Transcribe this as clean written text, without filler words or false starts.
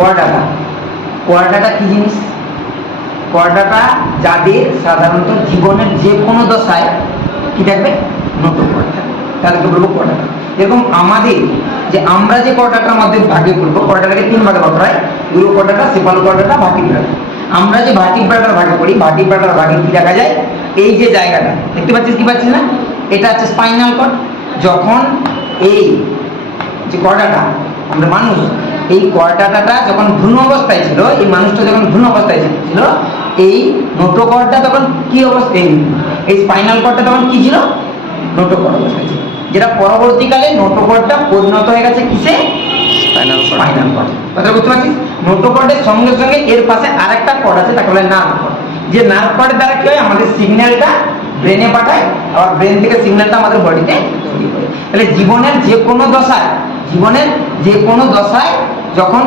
কোয়াডাটা। কোয়াডাটা কি জিনিস? কোয়াডাটা যাদের সাধারণত জীবনের যে কোনো দশায় কি থাকবে, নোটো কোয়াডা থাকবে, তাদেরকে বলবো কোয়াডাটা। এরকম আমাদের যে আমরা যে কোয়াডাটার মধ্যে ভাগে করবো, কোয়াডাটাকে 3 ভাগে ভাগ করা হয়, ইউরো কোয়াডাটা, সেফালো কোয়াডাটা, ভার্টিব্রাটা। আমরা যে ভার্টিব্রাটার ভাগে করি, ভার্টিব্রাটার ভাগে কি দেখা যায়, এই যে জায়গাটা দেখতে পাচ্ছিস কি পাচ্ছিস না, এটা হচ্ছে স্পাইনাল কর্ড। যখন এই যে কর্ডাটা, আমরা মানুষ, এই কর্ডাটা যখন ভ্রূণ অবস্থায় ছিল, এই মানুষটা যখন ভ্রূণ অবস্থায় ছিল, এই নোটোকর্ডটা তখন কি অবস্থায়, এই স্পাইনাল কর্ডটা তখন কি ছিল, নোটোকর্ড অবস্থায় ছিল, যেটা পরবর্তীকালে নোটোকর্ডটা পরিণত হয়ে গেছে কিসে, স্পাইনাল কর্ড। কথা বুঝতে পারছিস? নোটোকর্ডের সঙ্গে সঙ্গে এর পাশে আরেকটা কর্ড আছে, তাকে বলে নার্ভ কর্ড। যে নার্ভ কর্ডের দ্বারা কি হয়, আমাদের সিগন্যালটা ব্রেনে পাঠায়, আবার ব্রেন থেকে সিগন্যালটা আমাদের বডিতে তৈরি করে। তাহলে জীবনের যে কোনো দশায়, জীবনের যে কোনো দশায় যখন